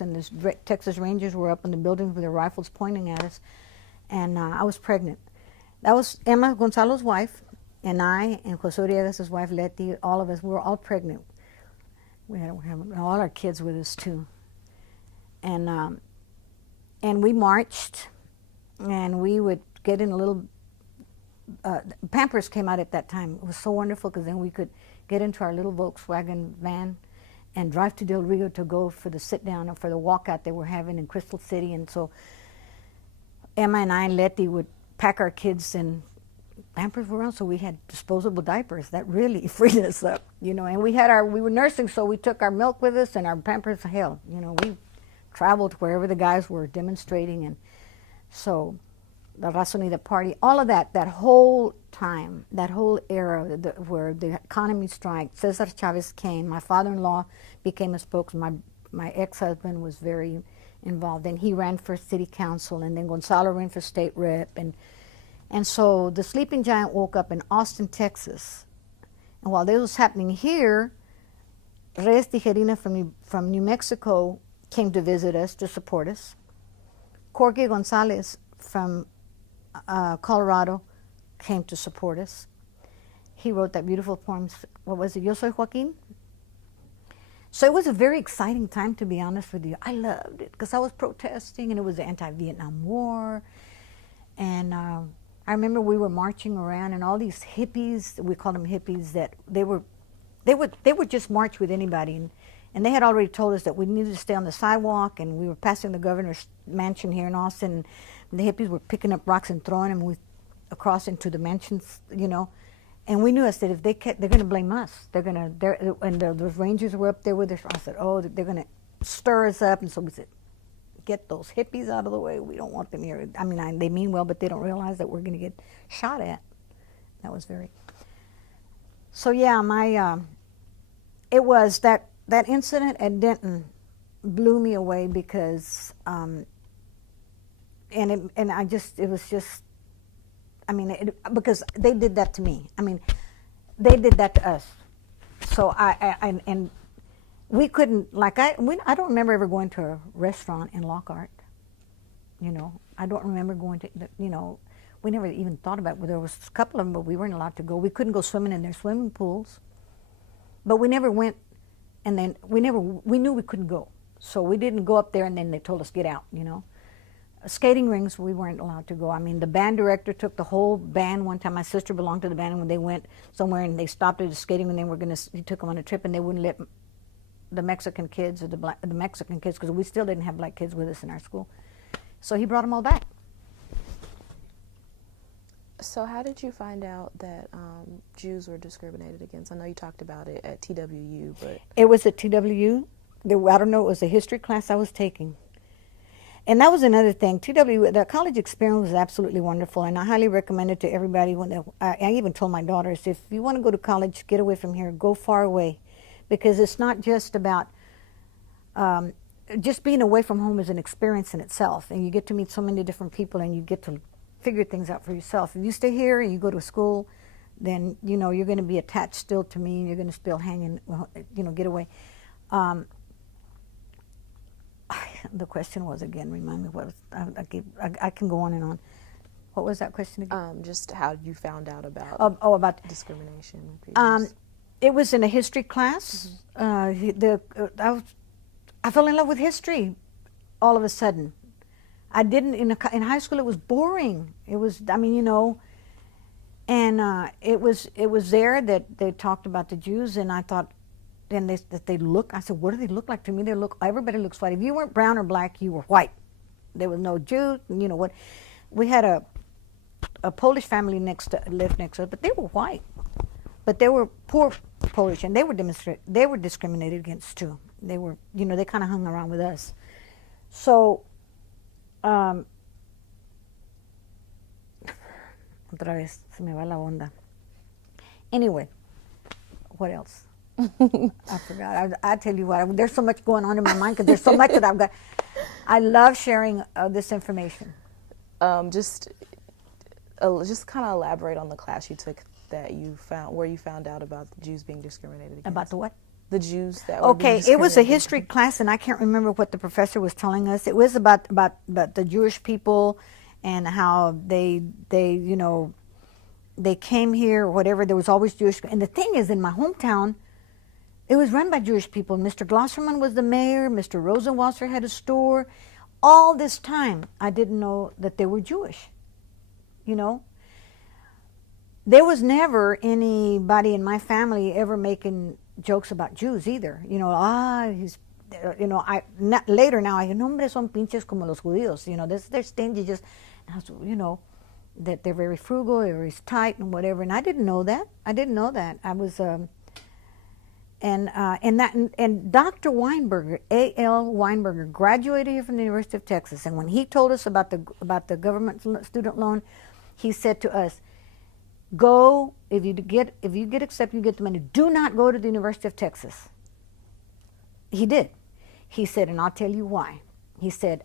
us, and the Texas Rangers were up in the buildings with their rifles pointing at us, and I was pregnant. That was Emma Gonzalo's wife, and I, and Jose Riegas' wife, Leti, all of us, we were all pregnant. We had all our kids with us, too. And we marched, and we would get in a little, Pampers came out at that time. It was so wonderful, because then we could get into our little Volkswagen van and drive to Del Rio to go for the sit-down or for the walkout they were having in Crystal City. And so Emma and I and Leti would pack our kids, and Pampers were around, so we had disposable diapers. That really freed us up, you know. And we were nursing, so we took our milk with us and our Pampers. Hell, you know, we traveled wherever the guys were demonstrating. And so the Raza Unida Party, all of that whole time, that whole era where the economy strike, Cesar Chavez came, my father-in-law became a spokesman, my ex-husband was very involved, and he ran for city council, and then Gonzalo ran for state rep, and so the sleeping giant woke up in Austin, Texas. And while this was happening here, Reyes Tijerina from New Mexico came to visit us, to support us. Jorge Gonzalez from Colorado came to support us. He wrote that beautiful poem, what was it, Yo Soy Joaquin? So it was a very exciting time, to be honest with you. I loved it, because I was protesting, and it was the anti-Vietnam War. And I remember we were marching around, and all these hippies, we called them hippies, that they would just march with anybody. And they had already told us that we needed to stay on the sidewalk, and we were passing the governor's mansion here in Austin. And the hippies were picking up rocks and throwing them across into the mansions, you know. And we knew, I said, if they're going to blame us. And those Rangers were up there with us. I said, oh, they're going to stir us up. And so we said, get those hippies out of the way. We don't want them here. I mean, they mean well, but they don't realize that we're going to get shot at. That was very. So yeah, it was that incident at Denton blew me away, because, because they did that to me. I mean, they did that to us. So and we couldn't, I don't remember ever going to a restaurant in Lockhart. You know, I don't remember going to, you know, we never even thought about it. There was a couple of them, but we weren't allowed to go. We couldn't go swimming in their swimming pools. But we never went, and then we knew we couldn't go. So we didn't go up there, and then they told us, get out, you know. Skating rings, we weren't allowed to go. I mean, the band director took the whole band one time. My sister belonged to the band, and when they went somewhere and they stopped at the skating ring, he took them on a trip, and they wouldn't let the Mexican kids, or the Mexican kids, because we still didn't have black kids with us in our school. So he brought them all back. So how did you find out that Jews were discriminated against? I know you talked about it at TWU, but... It was at TWU. I don't know, it was a history class I was taking. And that was another thing. The college experience was absolutely wonderful, and I highly recommend it to everybody. I even told my daughters, if you want to go to college, get away from here, go far away. Because it's not just about, just being away from home is an experience in itself, and you get to meet so many different people, and you get to figure things out for yourself. If you stay here and you go to school, then, you know, you're going to be attached still to me, and you're going to still hang in, you know, get away. The question was, again, remind me what was, I can go on and on. What was that question again? Just how you found out about about discrimination. It was in a history class. Mm-hmm. I fell in love with history all of a sudden. I didn't, in high school it was boring. It was, I mean, you know, and it was there that they talked about the Jews, and I thought, and they look, I said, what do they look like to me? Everybody looks white. If you weren't brown or black, you were white. There was no Jew, you know what. We had a Polish family lived next to us, but they were white. But they were poor Polish, and they were discriminated against too. They were, you know, they kind of hung around with us. So, otra vez, se me va la onda. Anyway, what else? I forgot. I tell you what, there's so much going on in my mind, because there's so much that I've got. I love sharing this information. Just kind of elaborate on the class you took that you found, where you found out about the Jews being discriminated against. About the what? the Jews that were Okay, being it was a discriminated history class, and I can't remember what the professor was telling us. It was about the Jewish people and how they they came here or whatever. There was always Jewish, and the thing is, in my hometown, it was run by Jewish people. Mr. Glosserman was the mayor. Mr. Rosenwasser had a store. All this time, I didn't know that they were Jewish. You know, there was never anybody in my family ever making jokes about Jews either. You know, he's, later now, no, hombre, son pinches como los judíos. You know, they're stingy, just, you know, that they're very frugal, they're very tight and whatever. And I didn't know that. I was, and Dr. Weinberger, A.L. Weinberger, graduated here from the University of Texas. And when he told us about the government student loan, he said to us, go, if you get accepted, you get the money. Do not go to the University of Texas. He did. He said, and I'll tell you why. He said,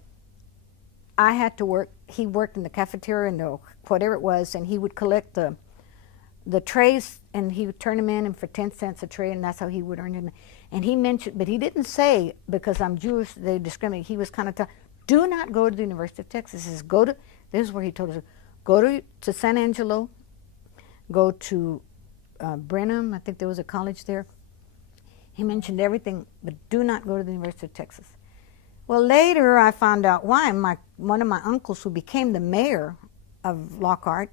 I had to work. He worked in the cafeteria and whatever it was, and he would collect the trays, and he would turn them in, and for 10 cents a tray, and that's how he would earn it. And he mentioned, but he didn't say because I'm Jewish they discriminate. He was kind of do not go to the University of Texas. He says, this is where he told us, go to San Angelo, go to Brenham. I think there was a college there. He mentioned everything, but do not go to the University of Texas. Well, later I found out why. One of my uncles, who became the mayor of Lockhart,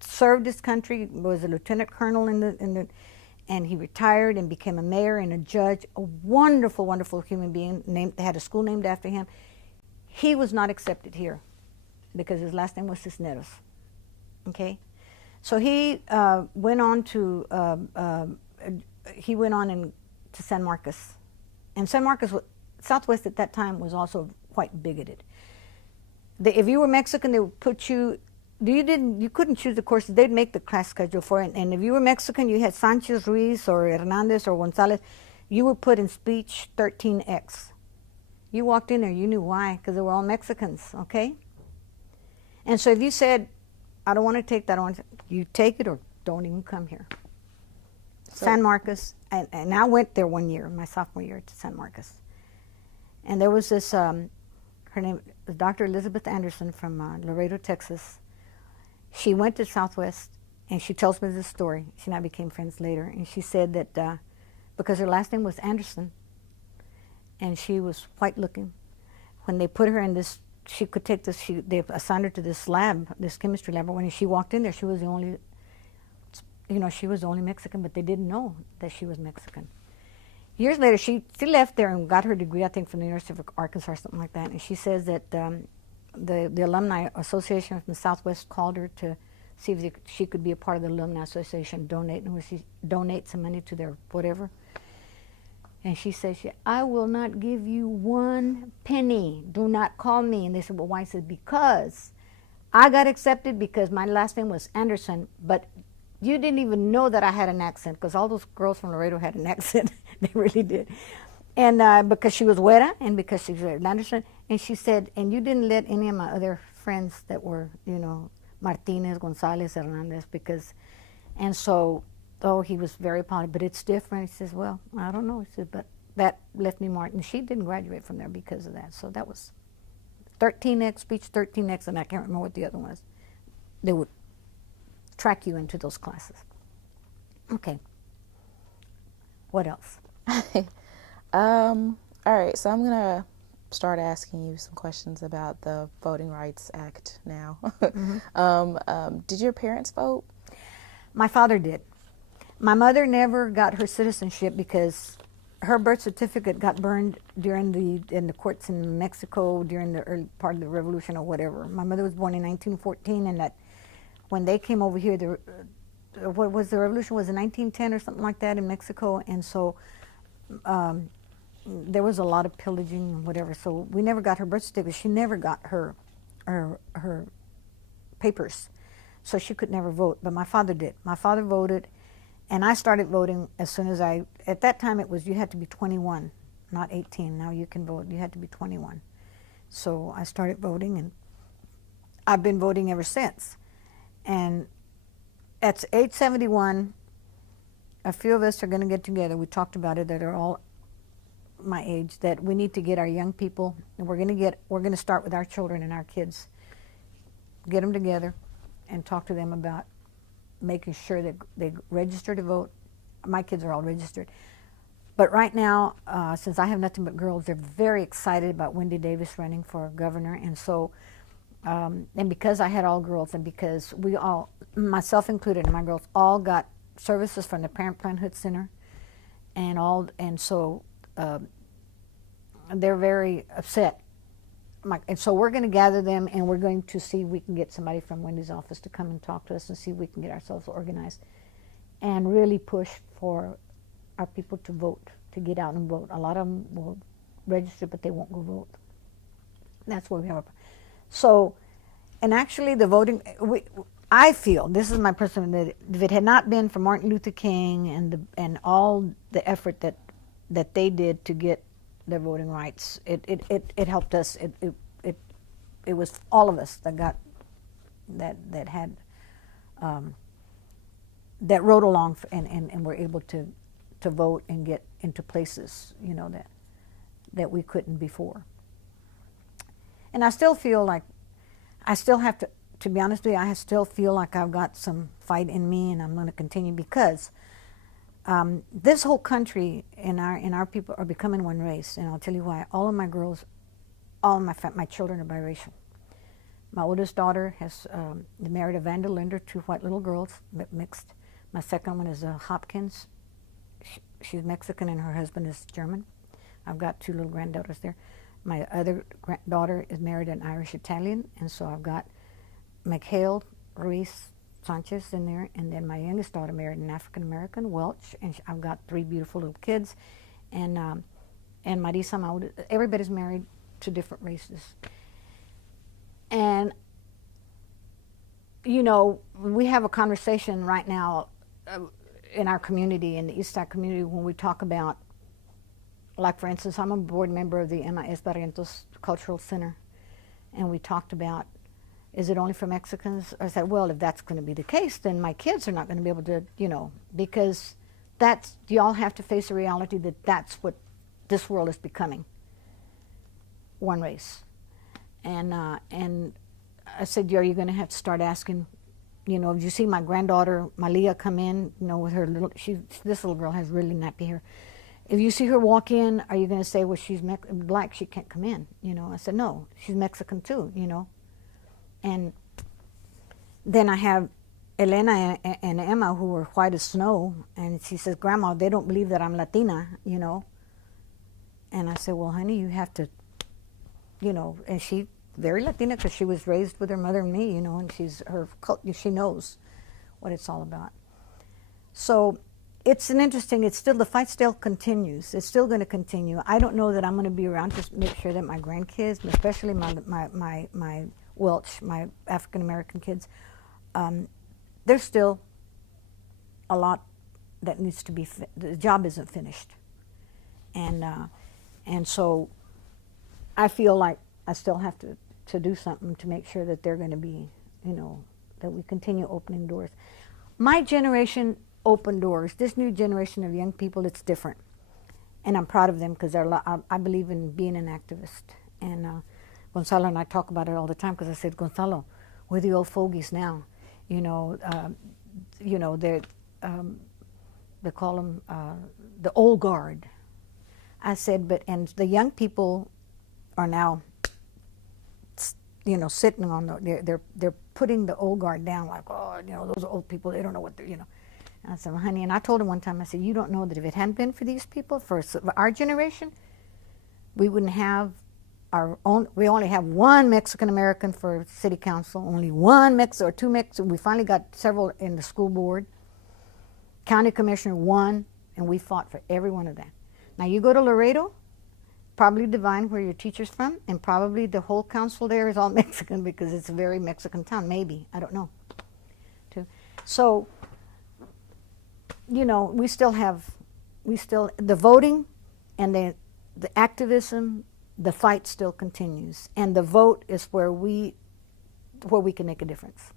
served his country, was a lieutenant colonel and he retired and became a mayor and a judge. A wonderful, wonderful human being. They had a school named after him. He was not accepted here because his last name was Cisneros. Okay, so he went on to San Marcos, and San Marcos, Southwest at that time, was also quite bigoted. If you were Mexican, they would put you. You couldn't choose the courses. They'd make the class schedule for it. And if you were Mexican, you had Sanchez-Ruiz or Hernandez or Gonzalez, you were put in speech 13X. You walked in there, you knew why, because they were all Mexicans, okay? And so if you said, I don't want to take that, you take it or don't even come here. So, San Marcos, and I went there one year, my sophomore year, to San Marcos. And there was this, her name was Dr. Elizabeth Anderson from Laredo, Texas. She went to Southwest, and she tells me this story. She and I became friends later, and she said that because her last name was Anderson, and she was white-looking, when they put her in this, she could take this, they assigned her to this lab, this chemistry lab, but when she walked in there, she was the only, she was the only Mexican, but they didn't know that she was Mexican. Years later, she left there and got her degree, I think, from the University of Arkansas or something like that, and she says that the Alumni Association from the Southwest called her to see if she could be a part of the Alumni Association, donate some money to their whatever. And she says, I will not give you one penny. Do not call me. And they said, well, why? I said, because I got accepted because my last name was Anderson, but you didn't even know that I had an accent, because all those girls from Laredo had an accent. They really did. And because she was güera and because she was Anderson. And she said, and you didn't let any of my other friends that were, Martinez, Gonzalez, Hernandez, because, and so, he was very apologetic, but it's different. He says, well, I don't know. He said, but that left me marked. And she didn't graduate from there because of that. So that was 13X, speech 13X, and I can't remember what the other one was. They would track you into those classes. Okay. What else? All right, so I'm going to start asking you some questions about the Voting Rights Act now. Mm-hmm. Did your parents vote? My father did. My mother never got her citizenship because her birth certificate got burned in the courts in Mexico during the early part of the revolution or whatever. My mother was born in 1914, and that when they came over here, what was the revolution? Was in 1910 or something like that in Mexico, and so there was a lot of pillaging and whatever. So we never got her birth certificate. She never got her papers, so she could never vote. But my father did. My father voted. And I started voting as soon as at that time you had to be 21, not 18. Now you can vote. You had to be 21. So I started voting, and I've been voting ever since. And at age 71, a few of us are going to get together. We talked about it, that are all my age, that we need to get our young people, and we're going to start with our children and our kids, get them together and talk to them about making sure that they register to vote. My kids are all registered. But right now, since I have nothing but girls, they're very excited about Wendy Davis running for governor. And so, and because I had all girls, and because we all, myself included, and my girls all got services from the Parent Parenthood Center, and so they're very upset. And so we're going to gather them, and we're going to see if we can get somebody from Wendy's office to come and talk to us and see if we can get ourselves organized and really push for our people to vote, to get out and vote. A lot of them will register, but they won't go vote. That's where we have. So, and actually the voting, I feel, this is my personal, that if it had not been for Martin Luther King and all the effort that they did to get their voting rights, it helped us. It was all of us that got that had that rode along and were able to vote and get into places, you know, that we couldn't before. And I still feel like I still have to be honest with you, I still feel like I've got some fight in me, and I'm going to continue, because this whole country and our people are becoming one race, and I'll tell you why. All of my girls, all of my children are biracial. My oldest daughter has married a Van der Linder, 2 white little girls, mixed. My second one is a Hopkins. She's Mexican and her husband is German. I've got 2 little granddaughters there. My other daughter is married an Irish Italian, and so I've got Sanchez-Ruiz in there, and then my youngest daughter married an African American, Welch, and I've got 3 beautiful little kids, and Marisa, everybody's married to different races. And you know, we have a conversation right now in our community, in the East Side community, when we talk about, like for instance, I'm a board member of the M.I.S. Barrientos Cultural Center, and we talked about, is it only for Mexicans? I said, well, if that's going to be the case, then my kids are not going to be able to, you know, because y'all have to face the reality that that's what this world is becoming, one race. And I said, are you going to have to start asking, you know, if you see my granddaughter, Malia, come in, you know, with her little, this little girl has really nappy hair. If you see her walk in, are you going to say, well, she's black, she can't come in? You know, I said, no, she's Mexican too, you know. And then I have Elena and Emma, who are white as snow, and she says, Grandma, they don't believe that I'm Latina, you know. And I said, well, honey, you have to, you know, and she very Latina because she was raised with her mother and me, you know, and she knows what it's all about. So it's still, the fight still continues. It's still going to continue. I don't know that I'm going to be around to make sure that my grandkids, especially my Welch, my African American kids, there's still a lot that needs to be, the job isn't finished. And so I feel like I still have to do something to make sure that they're going to be, you know, that we continue opening doors. My generation opened doors. This new generation of young people, it's different. And I'm proud of them because I believe in being an activist. And Gonzalo and I talk about it all the time because I said, Gonzalo, we're the old fogies now. You know, they call them the old guard. I said, and the young people are now, you know, sitting on they're putting the old guard down, like, oh, you know, those old people, they don't know what they're, you know. And I said, well, honey, and I told him one time, I said, you don't know that if it hadn't been for these people, for our generation, we wouldn't have we only have 1 Mexican American for city council, only 1 or 2 Mexican. We finally got several in the school board. County commissioner, 1, and we fought for every one of them. Now you go to Laredo, probably Divine, where your teacher's from, and probably the whole council there is all Mexican because it's a very Mexican town, maybe, I don't know. So, you know, the voting and the activism, the fight still continues, and the vote is where we can make a difference.